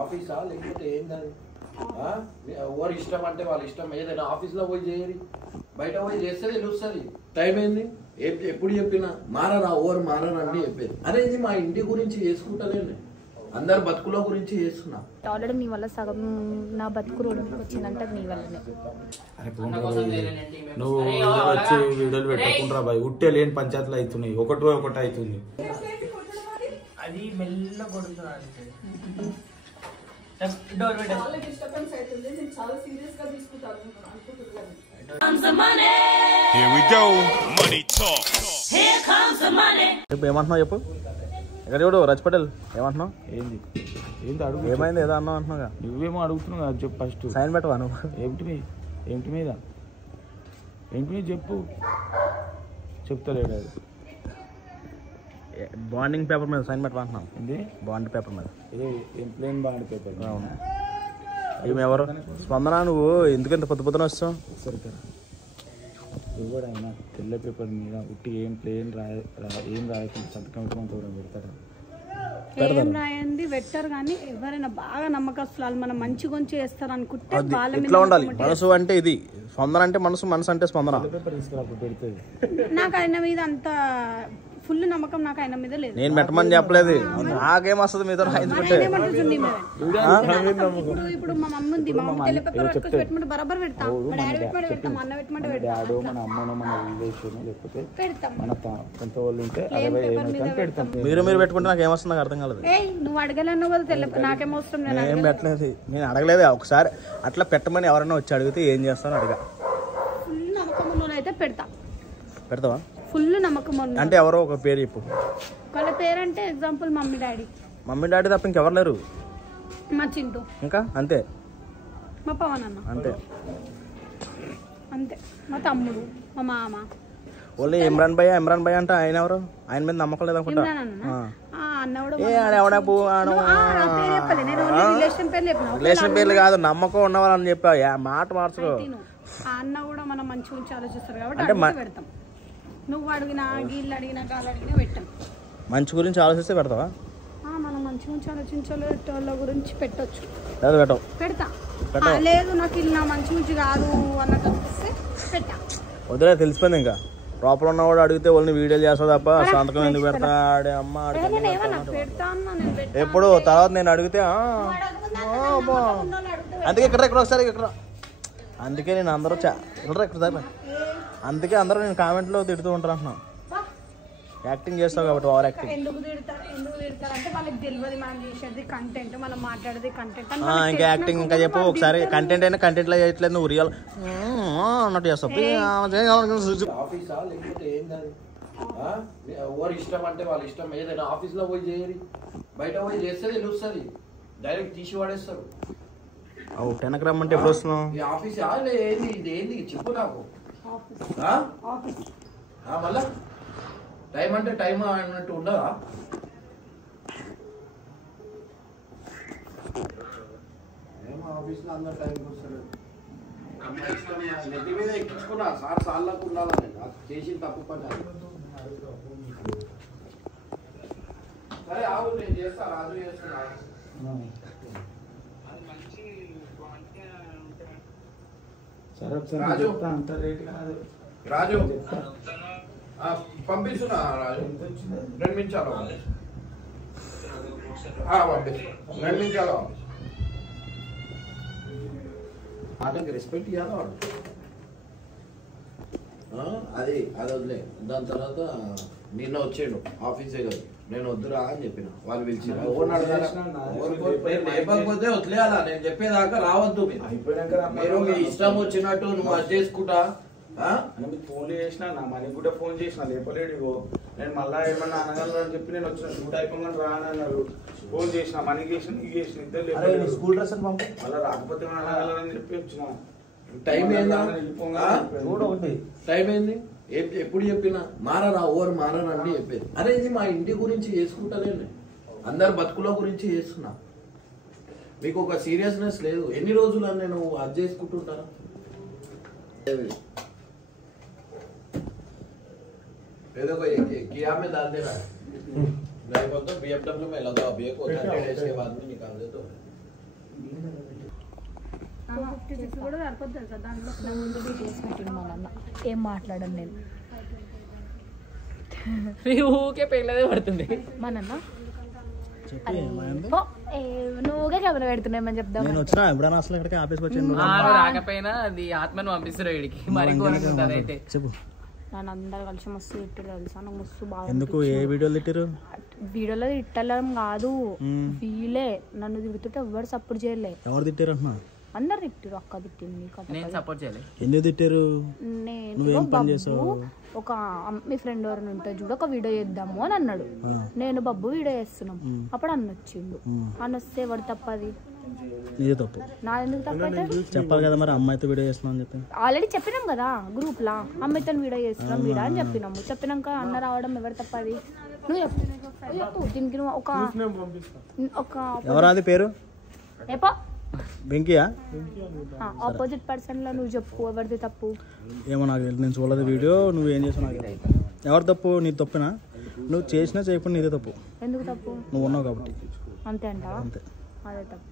ఆఫీసా లేకపోతే ఏంటది? ఎవరు ఇష్టం అంటే వాళ్ళ ఇష్టం. ఏదైనా ఆఫీస్లో పోయి చేయరు, బయట పోయి చేస్తే తెలుస్తుంది. టైం ఏంది? ఎప్పుడు చెప్పినా మారరా, ఎవరు మారరండి చెప్పేది. అనేది మా ఇంటి గురించి చేసుకుంటలేను, అందరు బతుకుల గురించి చేస్తున్నా. ఆల్రెడీ మీ వల్ల సగం నా బతుకు రోడ్డుకి వచ్చిందంటే మీ వల్లనే. నువ్వు వచ్చి వీడియోలు పెట్టుకుంటారా బాయ్? ఉట్టే లేని పంచాయతీలు అవుతున్నాయి, ఒకటి అవుతుంది. అది మెల్ల కొడుతున్నాడు. ఏమంటున్నావు చెప్పు? ఎక్కడ చూడు రాజ్ పటేల్ ఏమంటున్నావు? ఏంది అడుగు, ఏమైంది? ఏదో అన్నావు అంటున్నావుగా. నువ్వేమో అడుగుతున్నావు కదా, చెప్పు ఫస్ట్. సైన్ పెట్టవా నువ్వు? ఏమిటి మీద చెప్పు. చెప్తలేడు. అది బాండింగ్ పేపర్ మీద సైన్ పెట్టవా అంటున్నావు? ఏంటి బాండ్ పేపర్ మీద? Plain bond paper. అవును. ఇవి ఎవరు? స్పందన. నువ్వు ఎందుకంత పొద్దున వస్తావు? సరే ఎవడు అయినా తెల్ల పేపర్ మీద ఉట్టి ఏం ప్లేన్ ఏం రాయకుండా సంతకం పెడతారా? ఏం రాయండి పెట్టారు. కానీ ఎవరైనా బాగా నమ్మకస్తులు మనం మంచి కొంచెం చేస్తారు అనుకుంటే ఇట్లా ఉండాలి. మనసు అంటే ఇది, స్పందన అంటే మనసు అంటే స్పందన. నాకు ఆయన మీద అంత ఫుల్ నమ్మకం నాకు ఆయన మీద లేదు. నేను పెట్టమని చెప్పలేదు, నాకేం వస్తుంది మీతో. ఇప్పుడు మా మమ్మీ ఉంది, మా మమ్మీ తెల్ల పేపర్ పెట్టమంటే బరాబర్ పెడతాం. మా డాడీ పెట్టమంటే పెడతాం, అన్న పెట్టమంటే పెడతాం. మీరు పెట్టుకుంటే నాకు ఏమొస్తుంది నాకు అర్థం కాలేదు. నువ్వు అడగలేను కదా తెల్ల, నాకేం అవసరం. ఏం పెట్టలేదు, నేను అడగలేదు. ఒకసారి అట్లా పెట్టమని ఎవరైనా వచ్చి అడిగితే ఏం చేస్తాను అడగా. ఫుల్ నమ్మకం అయితే పెడతావా? ఫుల్ నమ్మకం అంటే ఎవరో ఒక పేరు చెప్పు. వాళ్ళ పేరు అంటే ఎగ్జాంపుల్ మమ్మీ డాడీ తప్ప ఇంకెవరు లేరు. మా చింటూ ఇంకా అంతే. మా పవన్ అన్న అంతే. మా తమ్ముడు, మా మామ. ఓన్లీ ఇమ్రాన్ భయ్య అంటే ఆయన ఎవరు? ఆయన మీద నమ్మకం లేదు అనుకుంటా. రిలేషన్ పేర్లు కాదు, నమ్మకం ఉన్నవాళ్ళని చెప్పా. మాట మార్చుకో. అన్న కూడా మనం మంచి గురించి ఆలోచిస్తారు కాబట్టి పెడతాం. నువ్వు అడిగినా గీళ్ళు అడిగినా కాళ్ళు అడిగినా పెట్టాం. మంచి గురించి ఆలోచిస్తే పెడతావా? మనం మంచి గురించి ఆలోచించాలి, వాళ్ళ గురించి పెట్టొచ్చు. పెడతా. లేదు నాకు ఇల్లు నా మంచి గురించి కాదు అన్నట్టు పెట్టా. వదిలే, తెలిసిపోయింది. ఇంకా ప్రాపర్ ఉన్నవాడు అడిగితే వాళ్ళని వీడియోలు చేస్తా తప్ప సంతకం ఎందుకు పెడతా? అమ్మ ఎప్పుడు తర్వాత నేను అడిగితే అందుకే ఇక్కడ ఒకసారి ఇక్కడ. అందుకే నేను అందరూ ఇక్కడ దగ్గర, అందుకే అందరూ నేను కామెంట్లో తిడుతూ ఉంటారు అంటున్నాను. యాక్టింగ్ చేస్తావు కాబట్టి ఓవర్ యాక్టింగ్. ఇంకా యాక్టింగ్ ఇంకా చెప్పు ఒకసారి. కంటెంట్ అయినా కంటెంట్లో చేయట్లేదు, నువ్వు రియల్ అన్నట్టు చేస్తావు. ఆఫీసా లేకపోతే ఏంటది? ఎవరు ఇష్టం అంటే వాళ్ళ ఇష్టం. ఏదైనా ఆఫీస్లో పోయి చేయరు, బయట పోయి చేస్తే తెలుస్తుంది. డైరెక్ట్ తీసి పడేస్తారు. టెన్కి రమ్మంటే ఎప్పుడు వస్తున్నావు? ఈ ఆఫీస్ ఏంది ఇది? ఏంది చెప్పు నాకు. మళ్ళా టైం అంటే టైం అన్నట్టు ఉండదా? ఏమో ఆఫీస్లో అందరు టైంకి వస్తారు. నెత్తి మీద ఎక్కించుకున్నా సార్లకు ఉండాలా? నేను చేసి తప్పు పని. సరే ఆవు, నేను చేస్తా. రాజు చేస్తున్నా. రాజు పంపిస్తున్నా. రాజు 2 నిమిషాలు పంపిస్తున్నా. 2 నిమిషాలు మాటకి రెస్పెక్ట్ ఇవ్వాలా వాడు. అది వదిలే. దాని తర్వాత నిన్న వచ్చాడు ఆఫీసే కదా, నేను వద్దురా అని చెప్పిన. వాళ్ళు పిలిచి లేకపోతే వదిలేయాలా? నేను చెప్పేదాకా రావద్దు. మీరు మీ ఇష్టం వచ్చినట్టు నువ్వు అది చేసుకుంటా. ఫోన్లు చేసిన నా మనకి కూడా ఫోన్ చేసిన లేపలేడు. నేను మళ్ళీ ఏమన్నా అనగలను అని చెప్పి నేను వచ్చిన. షూట్ అయిపోయి రాని అన్నారు. ఫోన్ చేసిన మనకి చేసిన నీకు చేసిన ఇద్దరు స్కూల్ డ్రెస్ అని పంపి మళ్ళీ రాకపోతే అనగలని చెప్పి వచ్చిన. టైం ఏంది? టైం ఏంది? ఎప్పుడు చెప్పినా మారరా, ఎవరు మారరండి చెప్పేది. అనేది మా ఇంటి గురించి చేసుకుంటలేను, అందరు బతుకుల గురించి చేస్తున్నా. మీకు ఒక సీరియస్నెస్ లేదు. ఎన్ని రోజులు నేను అది చేసుకుంటుంటారా? ఏదో किया में डाल देना है। नहीं बोल तो BMW में लगा अभी एक 30 डेज के बाद में निकाल दे तो కూడా సరిపోద్ది తెలుసా దాంట్లో. నా ముందు డీటెయిల్స్ పెట్టిండు మా నాన్న, ఏం మాట్లాడను నేను. ఊకే పెళ్ళదే పడుతుంది మా నాన్న నువ్వుగా కెమెరా పెడుతున్నామని చెప్దాం. నేను వచ్చినా ఎప్పుడైనా అసలు ఇక్కడికి ఆఫీస్కి వచ్చాను రాకపోయినా అది ఆత్మను పంపిస్తారు వీడికి మరి అయితే చెప్పు. నన్ను అందరు కలిసి మస్తు తిట్టారు తెలుసా, నాకు మస్తు బాగా. ఎందుకు ఏ వీడియోలు తిట్టారు? వీడియోలో తిట్టడం కాదు, వీలే నన్ను తిరుగుతుంటే ఎవరు సపోర్ట్ చేయలే. ఎవరు తిట్టారు అంటున్నా? అందరు తిట్టారు, అక్క తిట్టింది, నేను సపోర్ట్ చేయలేదు. ఎందుకు తిట్టారు? నేను బాబు ఒక మీ ఫ్రెండ్ ఎవరైనా ఉంటుంది చూడు, ఒక వీడియో చేద్దాము అని అన్నాడు. నేను బాబు వీడియో చేస్తున్నాం, అప్పుడు అన్న వచ్చిండు. అన్న వస్తే ఎవరు తప్పది? ఇదే తప్పు. నా ఎందుకు తప్పైతే చెప్పాలి కదా మరి, అమ్మాయితో వీడియో చేస్తున్నాం అని చెప్పి. ఆల్రెడీ చెప్పినాం కదా గ్రూప్ లా, అమ్మాయితో వీడియో చేస్తున్నాం వీడియో అని చెప్పినాము. చెప్పినాక అన్న రావడం ఎవరు తప్పది? నువ్వు చెప్పు దీనికి. నువ్వు ఒక ఎవరాది పేరు? ఏపో వెంకయ్య. ఆపోజిట్ పర్సన్ లో నువ్వు చెప్పు ఎవరిది తప్పు. ఏమో నాకు తెలియదు, నేను చూడలేదు వీడియో. నువ్వు ఏం చేసావు నాకు తెలియదు. ఎవరు తప్పు? నీది తప్పునా? నువ్వు చేసినా చేయకుండా నీదే తప్పు. ఎందుకు తప్పు? నువ్వు ఉన్నావు కాబట్టి అంతే అంటావా? అంతే. అదే తప్పు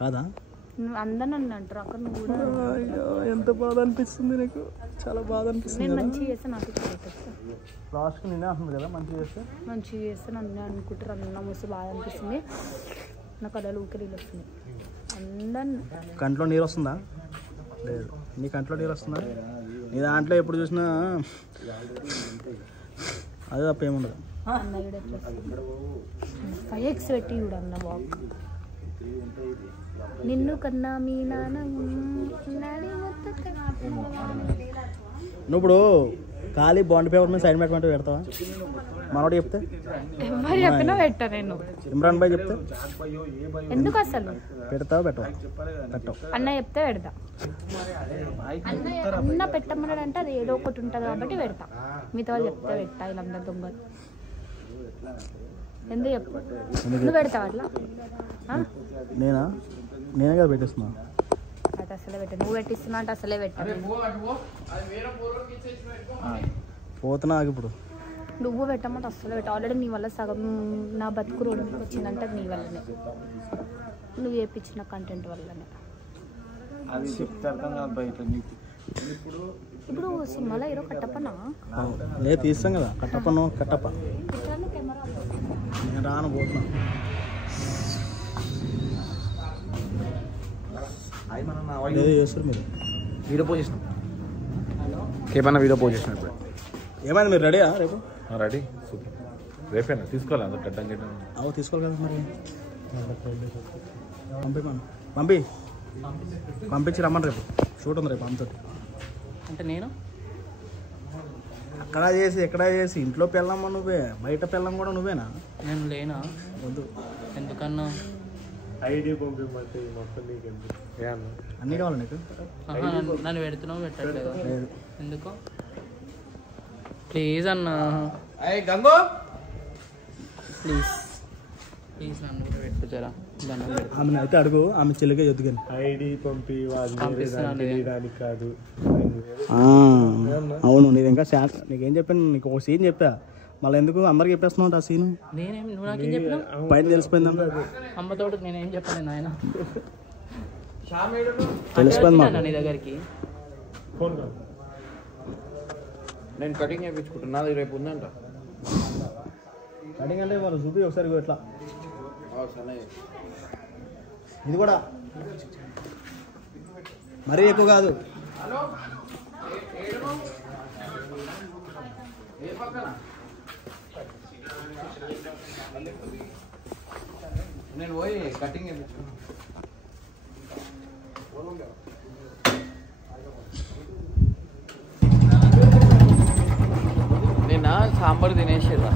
కాదా? నువ్వు అందరు నన్ను అంటారు అక్కడ. నువ్వు కూడా ఎంత బాధ అనిపిస్తుంది నాకు, చాలా బాధ అనిపిస్తుంది. నేను మంచిగా చేస్తే నాకు లాస్ట్కి నేనే అంటుంది కదా మంచిగా చేస్తే నన్ను అనుకుంటారు. అన్న మస్తు బాధ అనిపిస్తుంది, నా కళలు ఊకరీలు వస్తున్నాయి. అందరు కంట్లో నీరు వస్తుందా? లేదు. నీ కంట్లో నీరు వస్తుందా? నీ దాంట్లో ఎప్పుడు చూసినా అదే తప్ప ఏముండదు. అన్న కూడా 5x పెట్టి చూడు అన్న వాక్. నిన్ను కన్నా మీ నాన్న నువ్వు ఇప్పుడు ఖాళీ బాండ్ పేపర్ మీద సైన్ పెట్టమంటే పెడతావా? మనోడు చెప్తే ఎవరు చెప్పినా పెట్టా నేను. ఇమ్రాన్ భాయ్ చెప్తే ఎందుకు అసలు పెడతావా? పెట్టవు. అన్న చెప్తే పెడతా. అన్న పెట్టమన్నాడు అంటే అది ఏదో ఒకటి ఉంటుంది కాబట్టి పెడతా. మిగతా వాళ్ళు చెప్తే పెట్టా. వీళ్ళందరూ దొంగలు. ఎందుకు చెప్పు? నువ్వు పెడతావు అట్లా? నేనే కదా పెట్టిస్తున్నా. అది అసలే పెట్టా. నువ్వు పెట్టిస్తున్నా అంటే అసలే పెట్టా. పోతున్నా ఇప్పుడు. నువ్వు పెట్టమంటే అసలు పెట్టా. ఆల్రెడీ నీ వల్ల సగం నా బతుకు రోడ్డుకి వచ్చిందంటే నీ వల్లనే, నువ్వు చేయించిన కంటెంట్ వల్లనే. ఇప్పుడు సినిమాలో హీరో కట్టప్పనా? లేదు తీస్తాం కదా కట్టప్పను. కట్టప్ప నేను రాను, పోతున్నా. ఏదో చేస్తారు మీరు. వీడియో పోస్ట్ చేసినాం. కేపన్నా వీడియో పోస్ట్ చేసినాం ఇప్పుడు. ఏమైంది, మీరు రెడీయా రేపు? రెడీ. సూపర్. రేపేనా తీసుకోవాలి? అందరు గడ్డం గడ్డం అవు తీసుకోవాలి కదా మరి. పంపించి రమ్మని. రేపు షూట్ ఉంది, రేపు అంతటి. అంటే నేను అక్కడ చేసి ఎక్కడ చేసి ఇంట్లో పెళ్ళమ్మా నువ్వే, బయట పెళ్ళం కూడా నువ్వేనా? నేను లేనా? వద్దు. ఎందుకన్నా? అన్నీ కావాలి నీకు? నన్ను పెడుతున్నావు పెట్టట్లేదు. లేదు. ఎందుకు? ప్లీజ్ అన్నా, గంగో ప్లీజ్ ప్లీజ్ నన్ను కూడా పెట్టుచారా. ఆమె అయితే అడుగు, ఆమె చెల్లిగా ఎద్దు కానీ కాదు. అవును. నీది ఇంకా నీకేం చెప్పాను, నీకు ఒక సీన్ చెప్పా, మళ్ళీ ఎందుకు అందరికి చెప్పేస్తున్నావు ఆ సీన్? నేనేం నువ్వు నాకేం చెప్పినా? బయట తెలిసిపోయిందా? అమ్మతో నేనేం చెప్పలేదు ఆయన. తెలిసిపోయింది నీ దగ్గరికి. నేను కటింగ్ చేయించుకుంటున్నా, నాది రేపు ఉందంట. కటింగ్ అంటే వాళ్ళు చూపి ఒకసారి ఎట్లా. ఇది కూడా మరీ ఎక్కువ కాదు. నేను పోయి కటింగ్ చేయించుకున్నా. నిన్న సాంబార్ తినేసేదా,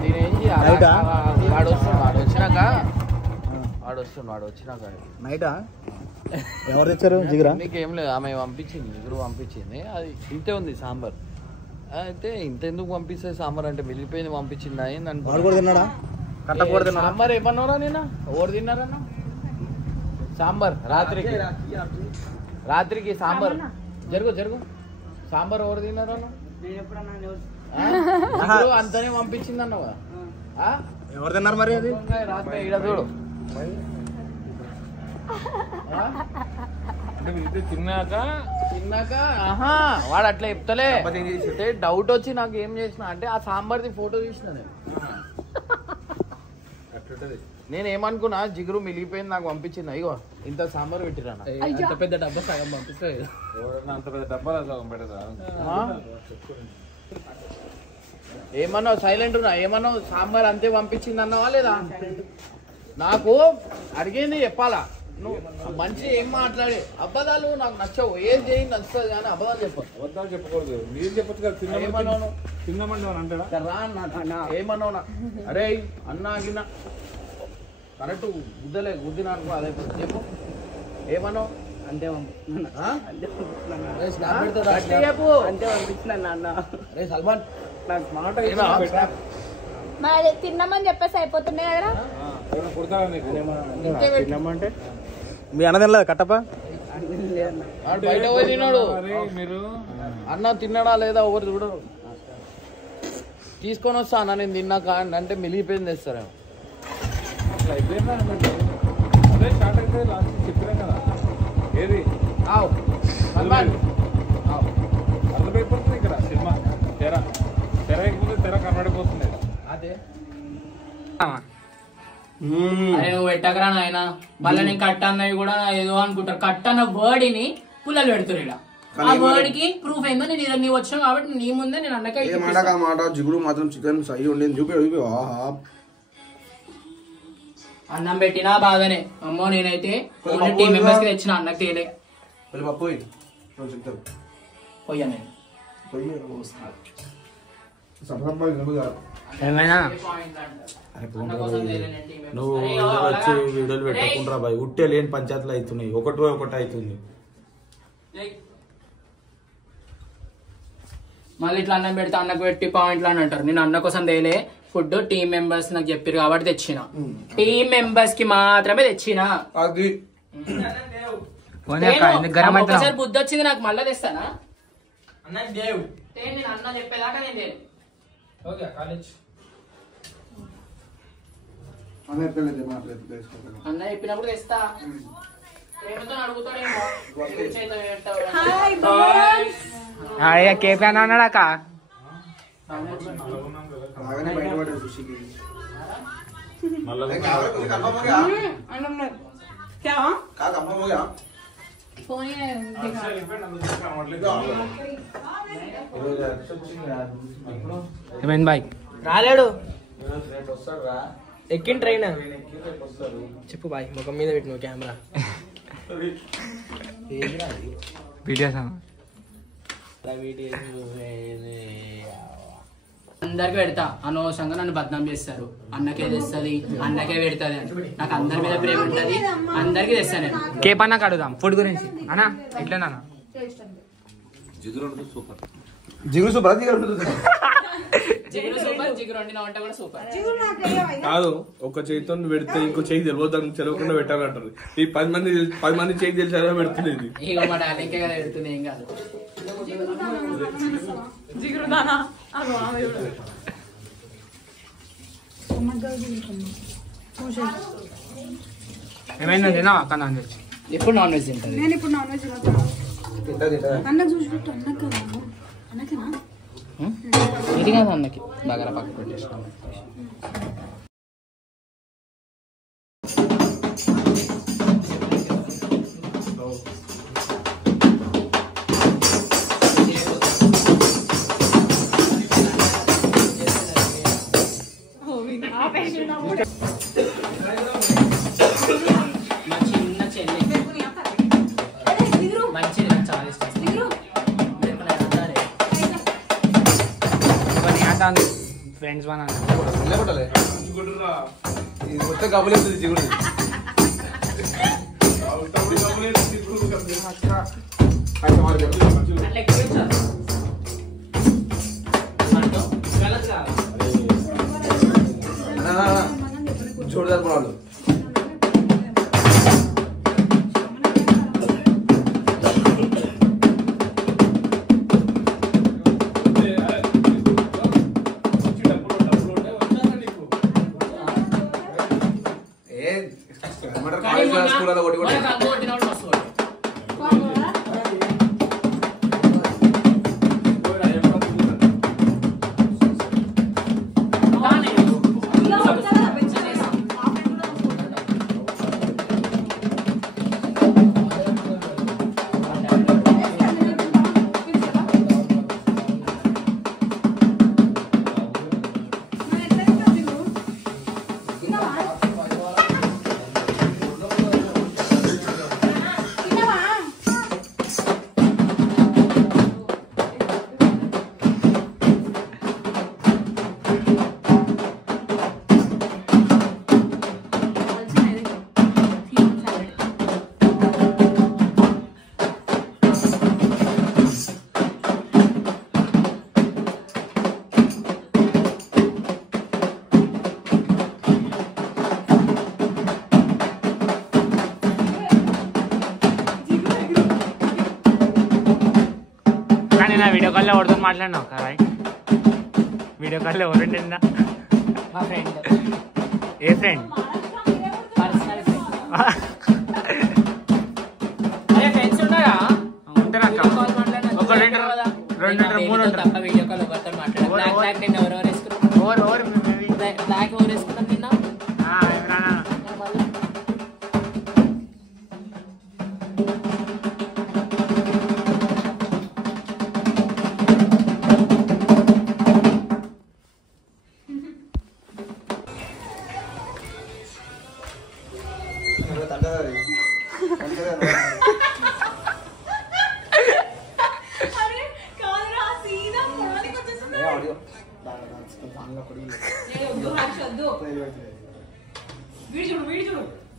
తినేసి వాడు వచ్చినాక నైటా? ఎవరు తెచ్చారు జిగరా? నీకేం లేదు, ఆమె పంపించింది, జిగురు పంపించింది. అది ఇంతే ఉంది సాంబార్. అయితే ఇంత ఎందుకు పంపిస్తుంది సాంబార్ అంటే మిగిలిపోయింది పంపించింది అని. సాంబార్ ఏమన్నారా నిన్న? ఎవరు తిన్నారన్నా సాంబార్? రాత్రికి సాంబార్. జరుగు సాంబార్ ఎవరు తిన్నారన్నా? అంతనే పంపించింది అన్నవా? ఎవరు తిన్నారు మరి? అది రాత్రి ఈడ చూడు. తిన్నాక ఆహా వాడు అట్లా చెప్తలే అంటే డౌట్ వచ్చి నాకు ఏం చేసిన అంటే ఆ సాంబార్ది ఫోటో తీసిన నేను ఏమనుకున్నా జిగురు మిగిలిపోయింది నాకు పంపించింది అయ్యో ఇంత సాంబార్ పెట్టిరా అంత పెద్ద డబ్బా సగం పంపిస్తే అంత పెద్ద డబ్బా సగం పెడతా ఏమన్నావు సైలెంట్ ఉన్నా ఏమన్నావు సాంబార్ అంతే పంపించింది అన్నావా లేదా నాకు అడిగింది చెప్పాలా నువ్వు మంచి ఏం మాట్లాడే అబద్ధాలు నాకు నచ్చవు ఏం చేయి నచ్చుతుంది కానీ అబద్ధాలు చెప్పదు అబద్ధాలు చెప్పకూడదు మీరు చెప్పచ్చు కదా ఏమన్నావు తిన్నామంటే అంటాడా రా ఏమన్నావు అరే అన్నా గిన్న కరెక్ట్ గుద్దలే గుద్దిన అనుకో అదే చెప్పు ఏమన్నావు అంతే చెప్పు అంతే పంపించిన అన్న అరే సల్మాన్ నాకు మాట మరి తిన్నామని చెప్పేసి అయిపోతున్నాయి కదరా తిన్నామంటే మీ అన్న తినలేదు కట్టప్ప బయట పోయి తిన్నాడు మీరు అన్న తిన్నాడా లేదా ఎవరు చూడరు తీసుకొని వస్తా అన్న నేను తిన్నాక అంటే మిలిగిపోయింది తెస్తారేమో అదే స్టార్ట్ అయితే లాస్ట్ చెప్పినాం కదా ఏది సల్మాన్ అర్థమైపోతుంది ఇక్కడ సినిమా తెర అయిపోతుంది తెర కనబడిపోతుంది అదే అరే నువ్వు పెట్టకరా నాయన మళ్ళీ నేను కట్ట అన్నవి కూడా ఏదో అనుకుంటా కట్ట అన్న వర్డ్ని పుల్లలు పెడుతురు ఇలా ఆ వర్డ్ కి ప్రూఫ్ ఏందో నేను నీ వచ్చాను కాబట్టి నీ ముందే నేను అన్నకే మాట జిగుడు మాత్రం చికెన్ ఫ్రై ఉండేది చూపి అన్నం పెట్టినా బాగానే అమ్మో నేనైతే టీం మెంబర్స్ కి తెచ్చిన అన్నకి తేలే పోయా నేను ఏమైనా నువ్వు వచ్చి వీడియోలు పెట్టకుండా బాయ్ ఉట్టే లేని పంచాయతీలు అవుతున్నాయి ఒకటి అవుతుంది మళ్ళీ ఇట్లా అన్నం పెడితే అన్నకు పెట్టి పాయింట్లు అని అంటారు నేను అన్న కోసం తేలే ఫుడ్ టీం మెంబర్స్ నాకు చెప్పారు కాబట్టి తెచ్చిన టీం మెంబర్స్ కి మాత్రమే తెచ్చిన ఒకసారి బుద్ధి వచ్చింది నాకు మళ్ళీ తెస్తానా నేను అన్న చెప్పేదాకా నేను తేను అన్న చెప్పినప్పుడు తెస్తా ప్రేమతో అడుగుతాడేమో కేపీ అన్న ఉన్నాడాక ఏమైంది బాయ్ రాలేడు ఎక్కిన ట్రైన్ చెప్పు బాయ్ ముఖం మీద పెట్టిన కెమెరా వీడియోస్ అందరికి పెడతా అనవసరంగా నన్ను బద్నాం చేస్తారు అన్నకే తెస్తుంది అన్నకే పెడుతుంది నాకు అందరి మీద ప్రేమ ఉంటది అందరికి తెస్తా నేను కేప్ అన్నకు అడుగుదాం ఫుడ్ గురించి అన్నా ఎట్లా జిగురు సూపర్ జిగురు సూపర్ జిగురు వండిన వంట కూడా సూపర్ కాదు ఒక చేతితో పెడితే ఇంకో చేయి తెలియకుండా పెట్టాలంటారు ఈ 10 మంది చేయి తెలిసేలా పెడుతుంది ఇక మా డాలింకే కదా పెడుతుంది ఏం కాదు ఏమైనా తిన్నావా అక్క నాన్ వెజ్ ఎప్పుడు నాన్ వెజ్ తింటది నేను ఇప్పుడు నాన్ వెజ్ అన్నకు చూసి పెట్టు అన్నకేనా ఇది కాదు అన్నకి బాగా పక్క పెట్టేస్తాం మా చిన్న చెల్లి మంచిది నాకు చాలా ఇష్టం ఫ్రెండ్స్ వన్ ఇది మొత్తం కబులేదు జిగుడు చూడదారు వాళ్ళు వీడియో కాల్లో ఎవరితో మాట్లాడినావు కదా వీడియో కాల్లో ఎవరండి మా ఫ్రెండ్ ఏ ఫ్రెండ్ పర్సనల్ ఫ్రెండ్స్ ఉన్నారా ఉంటారు అక్క ఒక రెండు మూడు ఉంటారు వీడియో కాల్ ఒకరితో మాట్లాడారు బ్లాక్ నేను ఎవరెవరు వేసుకున్నాం బ్లాక్ ఎవరు వేసుకున్నాం నిన్న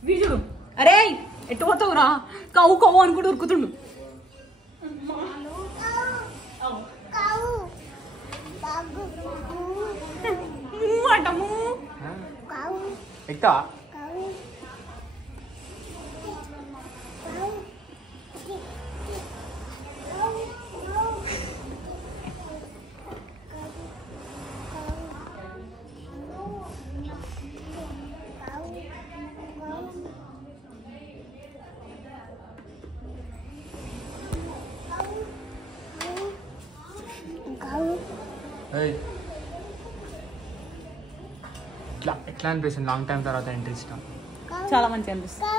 వీడు అరే ఎట్టు పోతావురా కవ్వు కవ్వు అనుకుంటూ ఉరుకుతుండు అంటము ఎక్కువ ఎట్లా అనిపిస్తుంది లాంగ్ టైం తర్వాత ఎంట్రీ ఇష్టం చాలా మంచిగా అనిపిస్తుంది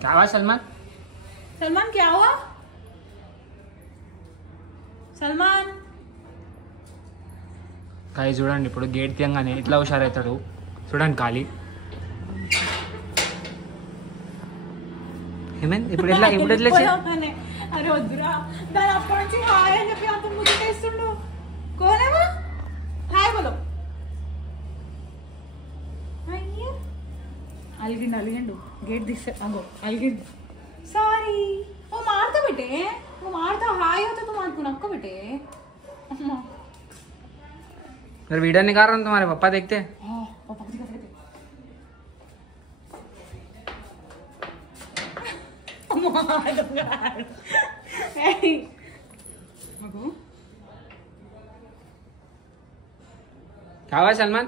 क्या सलमान सलमान क्या हुआ సల్మాన్ కాయ చూడండి ఇప్పుడు గేట్ తీయంగానే ఎట్లా హుషారవుతాడు చూడండి ఖాళీ ఏమైంది ఇప్పుడు ఎట్లా అరే వద్దురా దాని అప్పటి నుంచి హాయ్ అని చెప్పి అంత ముద్దేస్తుండు కోనేమా హాయ్ బోలో అలిగిండు గేట్ తీస్తే అగో అలిగిండు సారీ ఓ మారుతా బెటే वो मारता हाय होता तो मार को नक्का बेटे अगर वीडियो निकाल रहा हूँ तुम्हारे पापा देखते हां पापा को दिखा देते क्या हुआ सलमान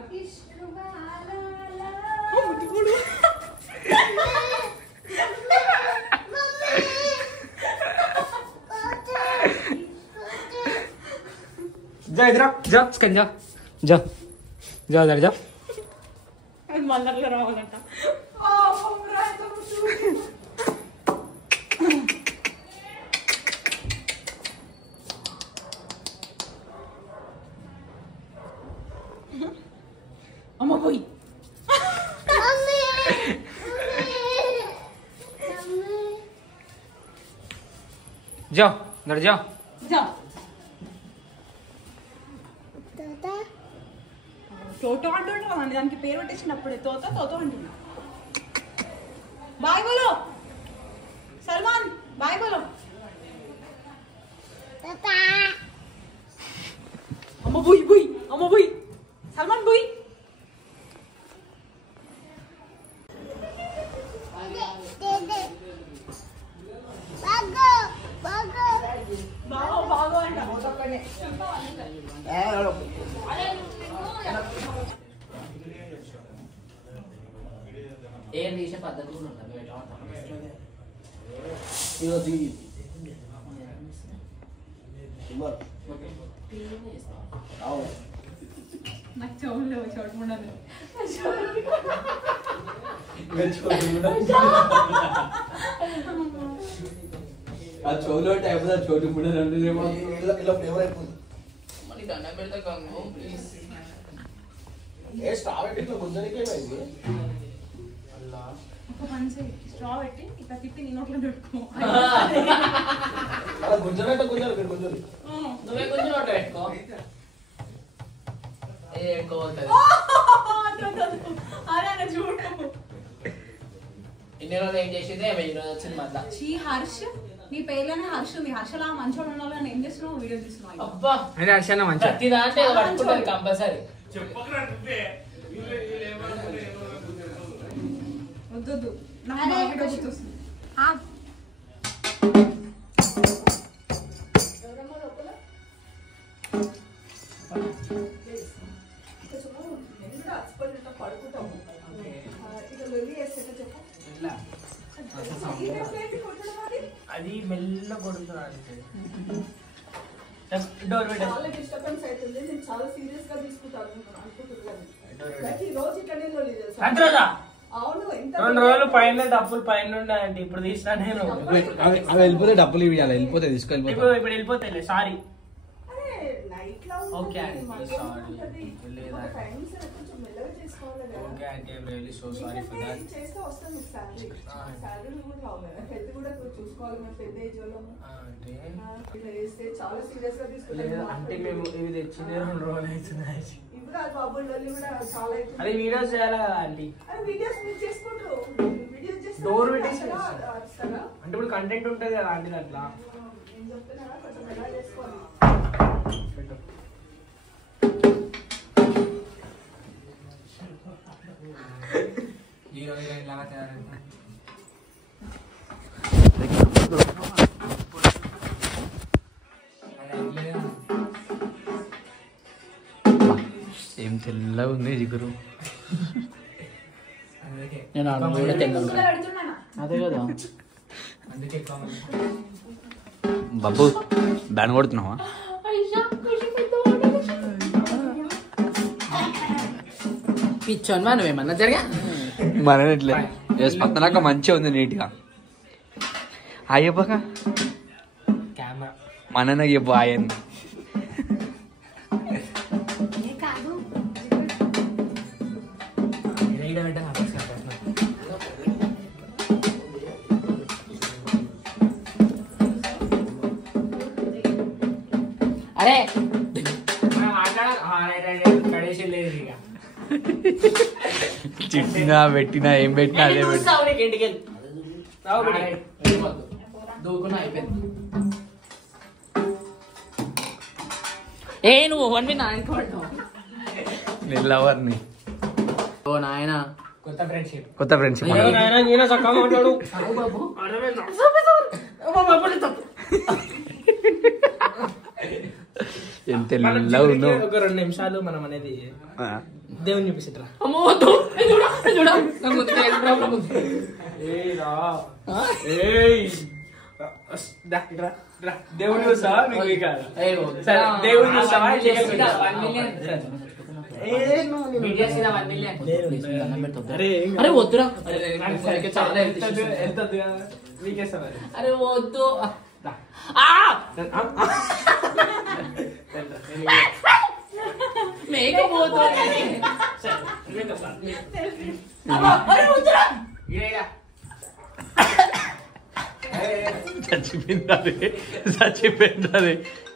जा इधर जा चिकन जा जा जा इधर जा मल्लर रावाలంట ఆ పొంగరాయతో అమ్మ పోయి जाओ इधर जाओ जा తోటో అంటున్నా దానికి పేరు పెట్టేసినప్పుడే తోతో అంటున్నా బాయ్ బోలో సల్మాన్ బాయ్ బోలో అమ్మ బుయ్ సల్మాన్ బుయ్ బాగో అంట ఏం తీసే పద్ధతి కూడా ఉంటుంది నాకు చెవులు చూడకుండా ఆ చోలో టైప్ చోటు కూడా ఇలా ఫ్లేవర్ అయిపోతుంది. మళ్ళీ దండం పెడతా కాంగో ప్లీజ్. ఏ స్టావ్ ఎట్లా గుంజనికే ఇది ఒక మంచి స్ట్రా పెట్టి ఇట్లా తిప్పి నీ నోట్లో పెట్టుకో. అలా గుంజనంటే గుంజాలి మీరు గుంజాలి. నువ్వే కొంచెం నోట పెట్టుకో. అరే చూడు ఇన్ని రోజులు ఏం చేసిందే ఈ రోజు వచ్చింది మళ్ళా. చీ హర్ష్ నీ పేర్లోనే హర్ష్ ఉంది. హర్షలా మంచోడు ఉండాలి అని ఏం చేస్తున్నావు? వీడియో తీస్తున్నావు. అబ్బా అదే హర్షణ మంచి ప్రతి దాంట్లో ఏదో పట్టుకుంటుంది కంపల్సరీ. వద్దు నాకు వీడియో గుర్తొస్తుంది. అది మెల్ల కొడుతున్నాడు. డోర్ పెట్ట చాలా డిస్టర్బెన్స్ అవుతుంది. నేను చాలా సీరియస్ గా తీసుకుంటాను అనుకుంటున్నాను. ప్రతిరోజు ఇట్లనే లొల్లి తెలుసా? అవును. 2 రోజులు పైన డబ్బులు పైన ఉన్నాయండి. ఇప్పుడు తీసినా నేను. అవి వెళ్ళిపోతే డబ్బులు ఇవ్వాలి. వెళ్ళిపోతే తీసుకెళ్ళిపోతే ఇప్పుడు వెళ్ళిపోతాయి. సారీ. అరే నైట్ లో ఓకే అండి సారీ. లేదా టైమ్స్ కొంచెం మెల్లగా చేసుకోవాలి కదా. ఓకే అండి I am really so sorry for that. చేస్తే వస్తుంది సాలరీ. సాలరీ కూడా రావాలి. హెల్త్ కూడా చూసుకోవాలి. మన పెద్ద ఏజ్ వాళ్ళము. అంటే ఇట్లా చేస్తే చాలా సీరియస్ గా తీసుకుంటాం. అంటే మేము ఇవి తెచ్చిందే 2 రోజులు అవుతున్నాయి. ఇప్పుడు ఆ బాబుల లొల్లి కూడా చాలా అవుతుంది. అది వీడియోస్ చేయాలి కదా ఆంటీ. అరే వీడియోస్ మీరు చేసుకుంటారు. వీడియోస్ చేస్తే డోర్ పెట్టేసి అరుస్తారా? అంటే ఇప్పుడు కంటెంట్ ఉంటుంది కదా ఆంటీ అట్లా. నేను చెప్తున్నా కొంచెం ఎలా చేసుకోవాలి. హీరో హీరోయిన్ లాగా తయారైంది. ఏం తెల్లగా ఉంది జిగురు. నేను కూడా పెడుతున్నానా? అదే కదా. అందుకే బాబు దాన్ని కొడుతున్నావా? పిచ్చోన్ మనం ఏమన్నా జరిగా మన ఇట్లే పక్కనక మంచిగా ఉంది నీట్గా. అయ్యప్పక కెమెరా మన చెప్పు ఆయన అరే కడేసి లేదు ఇక. చిట్టినా పెట్టినా ఏం పెట్టినా అదే పెట్టి దూకున్నా అయిపోయింది. ఏ నువ్వు వన్ నా నిల్లవర్ని ఓ నాయన కొత్త ఫ్రెండ్షిప్. కొత్త ఫ్రెండ్షిప్ నేను చక్కగా మాట్లాడు. ఎంత తెల్లగా ఉన్నావు. ఒక 2 నిమిషాలు మనం అనేది దేవుని చూపిస్తారా? దేవుని చూస్తావా? దేవుని చూస్తావా? అరే వద్దురా. అరే వద్దు.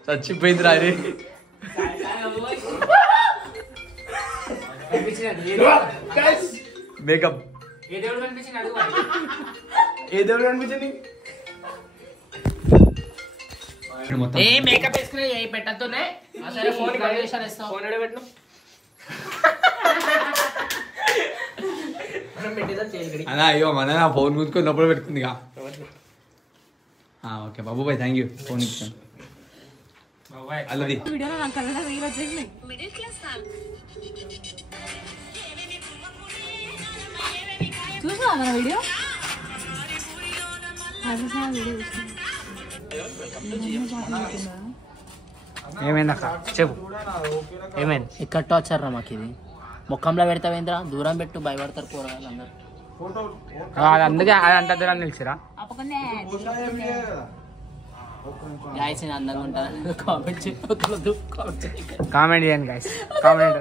చచ్చిపోయింది రే మేకప్. ఏ దేవుడు కనిపించింది అడుగు. ఏ దేవుడు కనిపించింది? ఏ మేకప్ వేసుకునే ఏ పెట్టద్దునే. సరే ఫోన్ ఫోన్ పెట్టిన మనం పెట్టేదా చేయగలి. అలా అయ్యో మన నా ఫోన్ గుంజుకున్నప్పుడు పెట్టుకుంది. ఓకే బాబు బాయ్ థ్యాంక్ యూ ఫోన్ ఇచ్చాను. అల్లది వీడియోలో నా కళ్ళ నీళ్ళు వచ్చేసినాయి. చూసినావా మన వీడియో? ఏమైంది అక్క చెప్పు ఏమైంది ఇక్కడ టార్చర్ రా మాకు ఇది ముఖంలో పెడతావేంద్రా దూరం పెట్టు భయపడతారు కూరగాయలు అందరు అది అందుకే అది అంత దూరం నిలిచిరా గాయస్ నేను అందంగా ఉంటాను కామెంట్ చెప్పదు కామెంట్ చేయండి గాయస్ కామెంట్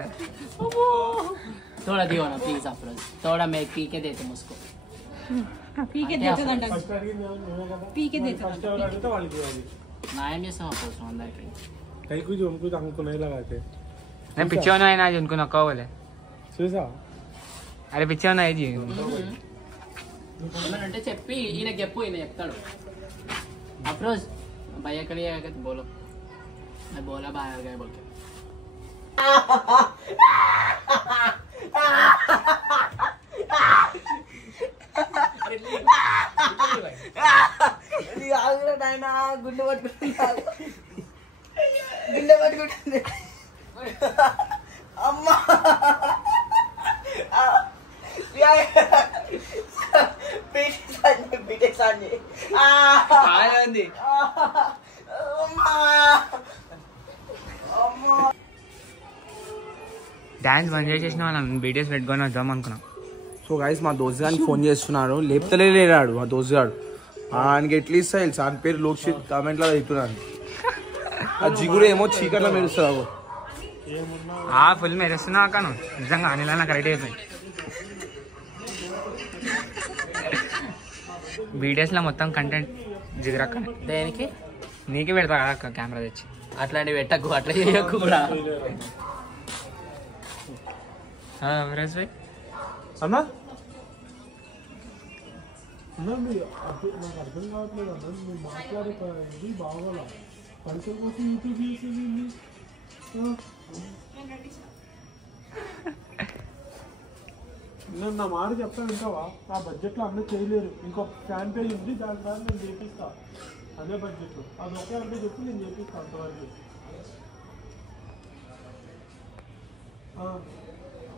थोड़ा दियो ना प्लीज अफरोज थोड़ा मैं पी के देते मुझको పీకే తెచ్చదంట. పీకే తెచ్చదంట. ना एम जैसा अफरोज अंदर कहीं कुछ हमको हमको नहीं लगाते నేను పిచ్చోనా అయినా जिनको नक्का बोले చూసా అరే పిచ్చోనా అయ్యి అంటే చెప్పి ఈయన చెప్పు ఈయన చెప్తాడు अफरोज भैया के लिए आया तो बोलो मैं बोला बाहर गए बोल के గుండె పట్టుకుంటుంది అమ్మా డాన్స్ బంద్ చేసేసిన వాళ్ళం వీడియోస్ పెట్టుకొని వద్దాం అనుకున్నాం. సో గైస్ మా దోస్త్ గారిని ఫోన్ చేస్తున్నాడు, లేపుతలే లేరాడు మా దోస్త్ గారు. ఆయనకి ఎట్లీస్ట్ తెలుసు ఆయన పేరు లోక్షిత్, కామెంట్లో అవుతున్నాను. ఆ జిగురు ఏమో చీకట్లో మెరుస్తావు. ఫుల్ మెరుస్తున్నా అక్కను నిజంగా అనిలా నాకు రెడీ అయిపోయింది. వీడియోస్లో మొత్తం కంటెంట్ జిగురక్క దేనికి నీకే పెడతా కదా అక్క కెమెరా తెచ్చి. అట్లాంటివి పెట్టకు అట్లా చేయకు కూడా రాజ్ భాయ్ అన్నా అన్నా మీరు నాకు అర్థం కావట్లేదు అన్న, మీరు మాట్లాడే ఇది బాగోలా. పైసల కోసం యూట్యూబ్ చేసేది నేను నా మాట చెప్తాను వింటావా? ఆ బడ్జెట్లో అన్నీ చేయలేరు. ఇంకో ఫ్యాన్ పేజ్ ఉంది, దాని ద్వారా నేను చేపిస్తా అదే బడ్జెట్లో. అది ఒకే అంటే చెప్పి నేను చేపిస్తా అంతవరకు.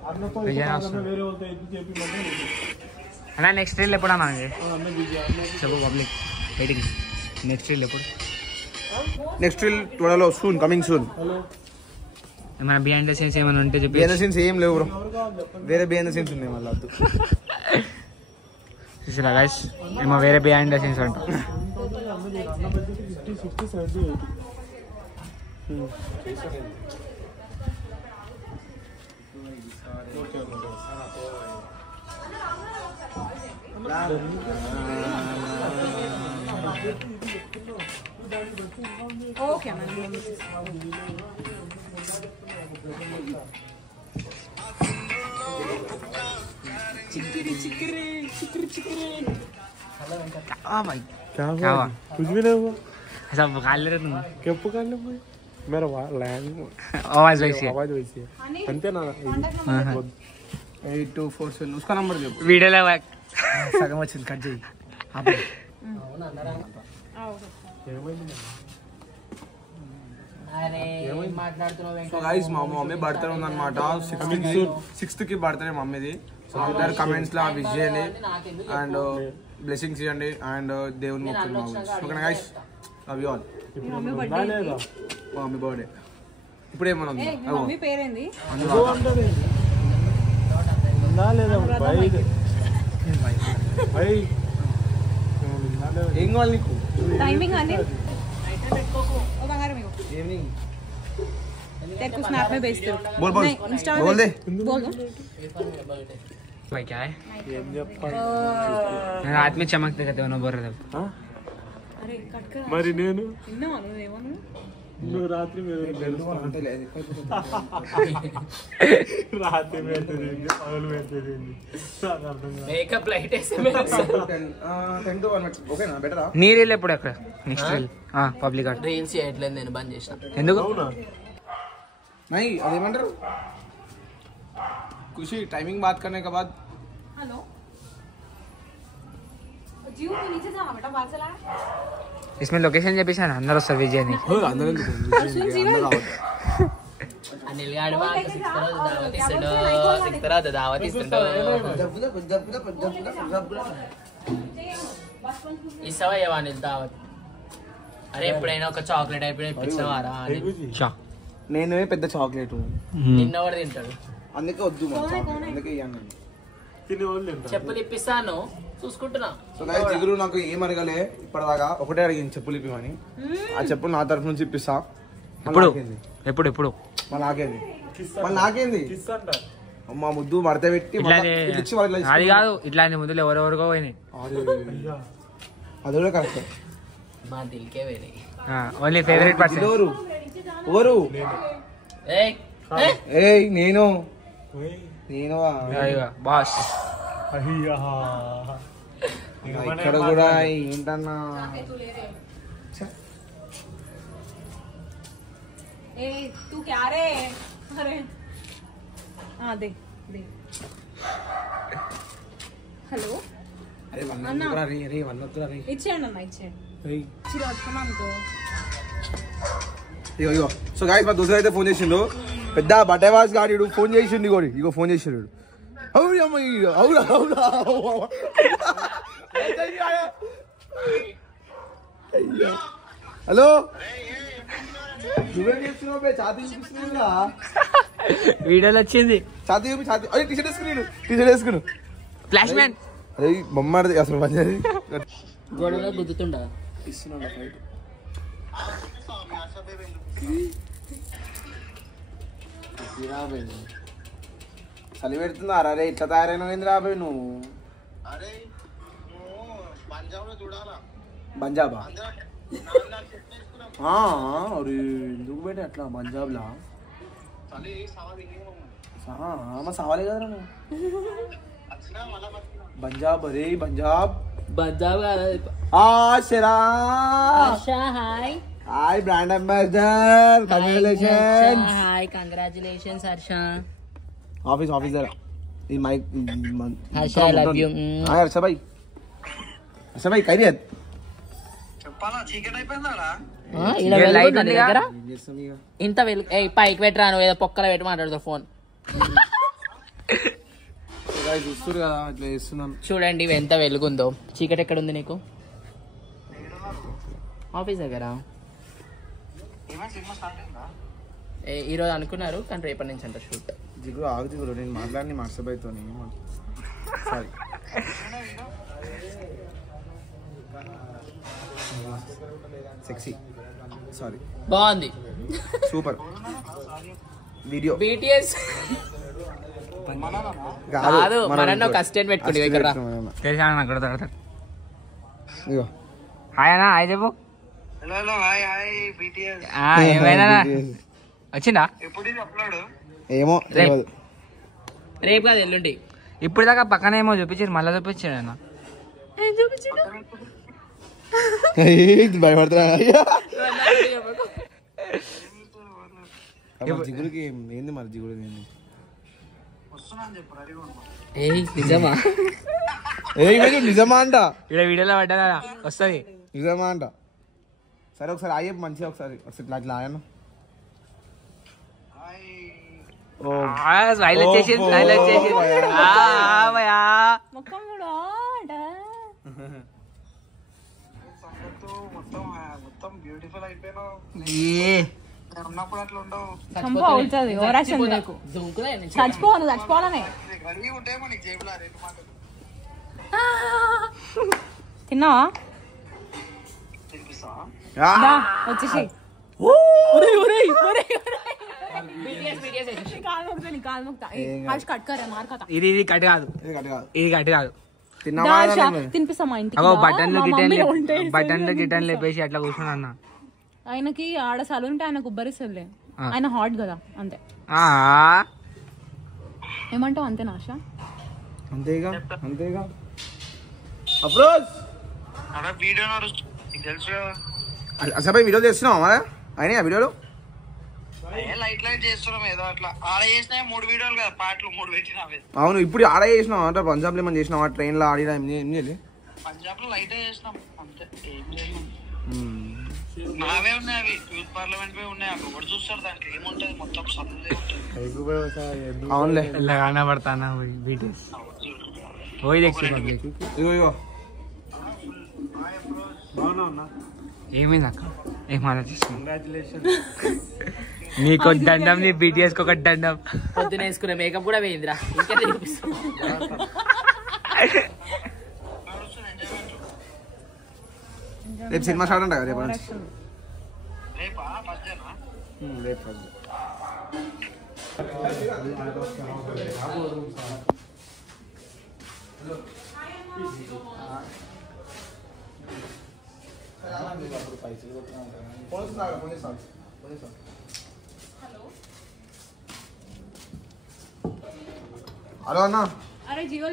అన్నతో వేరే వాళ్ళతో ఎదురు చేపిమంటే అన్నా నెక్స్ట్ రీల్ ఎప్పుడు అన్నా చెప్పు పబ్లిక్ వెయిటింగ్. నెక్స్ట్ రీల్ ఎప్పుడు? నెక్స్ట్ రీల్ త్వరలో సూన్, కమింగ్ సూన్. ఏమైనా బిహైండ్ ద సీన్స్ ఏమైనా ఉంటే చెప్పి. బిహైండ్ ద సీన్స్ ఏం లేవు బ్రో, వేరే బిహైండ్ ద సీన్స్ ఉన్నాయి మళ్ళీ. వద్దు చూసారా గైస్, ఏమో వేరే బిహైండ్ ద సీన్స్ అంట. అన్న బడ్జెట్ 50, 60, 70, 80. ఓకే అన్న. చిక్కిరి చిక్కిరి చిక్కిరి చిక్కిరి. क्या हुआ? कुछ भी नहीं हुआ. सब खा ले रहे तुम. क्या कर ले भाई? मेरा लैंग आवाज वैसी है. आवाज वैसी है. अंते ना 8247 उसका नंबर दे. వీడియోలో సగం వచ్చింది, కట్ చేయి. సో గైస్ మా మమ్మీ బర్త్డే ఉందన్నమాట. 6th కి బర్త్డే మమ్మీది. సో అందరు కమెంట్స్ లో విష్ చేయండి అండ్ బ్లెస్సింగ్స్ ఇవ్వండి అండ్ దేవుని మొక్కులు మా గురించి. ఓకేనా guys, love you all. Mummy birthday mummy birthday ఇప్పుడు ఏమన్నా ఉంది? మమ్మీ పేరేంది? ఏం కావాలి నీకు? टाइमिंग आने ओ बंगार में ఈవినింగ్ तेरे को स्नैप में भेजते हो. बोल बोल नहीं, इंस्टा में बोल दे. बोल दो. भाई क्या है? रात में चमकते रहते हो ना, बोल रहे थे. अरे कट कर. మరి నేను इन्नो अनु ఏమను నువ్వు రాత్రి రాత్రి పెడుతుంది, పగలు పెడుతుంది. నాకు అర్థం కాదు. మేకప్ లైట్ వేస్తే మేకప్ 10 to 1 minutes. ఓకేనా? బెటరా? నీ రీల్ ఎప్పుడు ఎక్కడ? Next reel public art reels చేయట్లేదు నేను, బంద్ చేసిన. ఎందుకు? नहीं अदेమంటారు खुशी टाइमिंग बात करने के बाद. हेलो जीव तू नीचे जा बेटा, बाहर चला. इसमें लोकेशन చెప్పేసాను అందరూ వస్తారు విజయ్ అని అనిల్ గాడు మాకు దావత్ ఇస్తుండో ఇస్తావా అనిల్ దావత్ అరే ఎప్పుడైనా ఒక చాక్లెట్ అయిపోయినా ఇప్పించవారా నేను పెద్ద చాక్లెట్ నిన్నవాడు తింటాడు అందుకే వద్దు అందుకే ఇయ్యాను చెప్పులు ఇప్పిస్తాను చూసుకుంటున్నా. సో గైస్ జిగురు నాకు ఏం అడగలే ఇప్పటిదాకా, ఒకటే అడిగింది చెప్పులు ఇప్పిమని. ఆ చెప్పులు నా తరఫు నుంచి ఇప్పిస్తా. ఎప్పుడు ఎప్పుడు మళ్ళీ నాకేంది అమ్మా ముద్దు మడత పెట్టి అది కాదు, ఇట్లాంటి ముద్దులు ఎవరెవరికో పోయినాయి. అది కూడా కరెక్ట్. మా దిల్కే వేరే ఓన్లీ ఫేవరెట్ పర్సన్ ఎవరు? ఏయ్ నేను బాస్. ఇక్కడ కూడా ఏంటన్నా तू क्या रे? अरे हाँ दे హలో ఇచ్చేయండి అన్న ఇచ్చేయండి అనుకో. ఇగో సో గాయస్ మా దోస్తులు అయితే ఫోన్ చేసిండు, పెద్ద బట్టవాస్ గాడు ఫోన్ చేసిండు. ఇగో ఫోన్ చేసిండు. హలో నువ్వేం చేస్తున్నావు? ఛాతీ చూపిస్తున్నా, వీడియోలో వచ్చింది. ఛాతీ చూపి, ఛాతీ టీషర్ట్ వేసుకును ఫ్లాష్ మ్యాన్. అరే బొమ్మది అసలు మంచిది. గొడవలో గుద్దుతుండా ఇస్తున్నాడు ఫైట్. చలి పెడుతుందా? అరే ఇట్లా తయారైన రాబోయ్ నువ్వు. పంజాబా? అరే ఎందుకు బయట అట్లా పంజాబ్లా? మా సవాలే కదరా నువ్వు. పంజాబ్ అరే Punjab hi brand ambassador congratulations. Hi congratulations Harsha. Officer ఈ mic Harsha I love you. Hi Harsha భాయ్ ఖైరియత్. ఇంత వెలుగు పైకి పెట్టరా, నువ్వు ఏదో పొక్కల పెట్టి మాట్లాడుతావు ఫోన్. చూస్తారు కదా ఇట్లా చేస్తున్నాను. చూడండి ఎంత వెలుగుందో. చీకటి ఎక్కడ ఉంది నీకు? ఆఫీస్ దగ్గర. ఈరోజు అనుకున్నారు కానీ రేపటి నుంచి అంట షూట్. జిగురు ఆగు జిగురు, నేను మాట్లాడి మార్సబాయ్తో సారీ. సెక్సీ సారీ బాగుంది సూపర్ వీడియో. BTS కాదు మన కస్టెంట్ పెట్టుకోండి ఇక్కడ. ఇగో హాయ్ అన్న, హాయ్ చెప్పు. ఏమైనా వచ్చిందా? ఏమో రేపు కాదు ఎల్లుండి. ఇప్పుడు దాకా పక్కన ఏమో చూపించారు, మళ్ళీ చూపించాడు అన్న. భయపడతా జిగురుకి ఏంది మరి? జిగురు ఏంది? నిజమా? నిజమా అంట. ఇక్కడ వీడియోలో పడ్డా వస్తుంది. నిజమా అంట. సరే ఒకసారి అయ్యే మంచిగా ఒకసారి ఇట్లా ఇట్లా ఆయన తిన్నావా? వచ్చేసి ఇది కట్ కాదు, ఇది కట్ కాదు. తినిపిస్తామా ఇంటికి? బటన్లు గిటన్లు లేపేసి అట్లా కూర్చున్నా అన్న. ఆయనకి ఆడ సలు ఉంటే ఆయనకు ఉబ్బరిస్తుందిలే, ఆయన హాట్ కదా అంతే. ఏమంటావు? అంతే నాశ అంతేగా అంతేగా. అప్రోచ్ అసలు వీడియో చేస్తున్నావా? అయినా వీడియోలు అవును. ఇప్పుడు ఆడ చేసినావు అంటే పంజాబ్ లో ఏమన్నా చేసినావా? ట్రైన్ లో ఆడినా ఏం చేయాలి? నావే ఉన్నాయి అవి యూత్ పార్లమెంట్ ఉన్నాయి అక్కడ ఒకటి చూస్తాడు దాంట్లో ఏముంటది మొత్తం సన్నదే ఉంటుంది అవునులే लगाना पड़ता ना वही बीटीएस वही देखते पब्लिक ఇగో ఏమైంది అక్క ఏం ఆలోచిస్తున్నా నీకు దండం నీ బీటీఎస్ ఒక దండం పొద్దున వేసుకునే మేకప్ కూడా వేయిందిరా ఇంకా చూపిస్తాం రేపు సినిమా స్టార్ట్ అంట రేపు రేపా ఫస్ట్ డేనా రేపు ఫస్ట్ హలో అన్న అరే జీవో